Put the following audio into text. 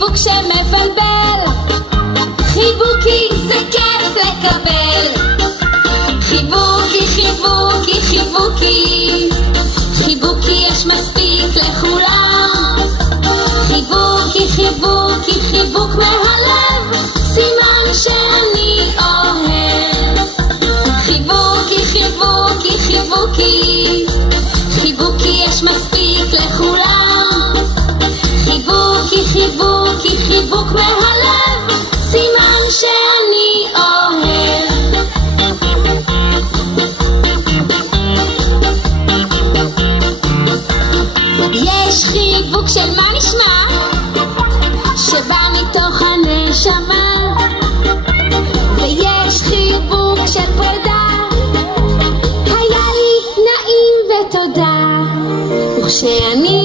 חיבוק שמבלבל, חיבוקי זה כיף לקבל. חיבוקי, חיבוקי, חיבוקי, חיבוקי יש מספיק לכולם. חיבוקי, חיבוקי, חיבוק מהלב, סימן שאני אוהב. חיבוקי, חיבוקי, חיבוקי, חיבוקי יש מספיק לכולם. חיבוקי, חיבוקי, חיבוק מהלב, סימן שאני אוהב. יש חיבוק של מה נשמע, שבא מתוך הנשמה, ויש חיבוק של פרידה, היה לי נעים ותודה. וכשאני